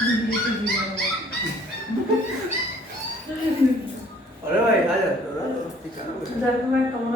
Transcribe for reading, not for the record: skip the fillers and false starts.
जिंदगी की जीवन अरे भाई आ जा तो ठीक है जब मैं कम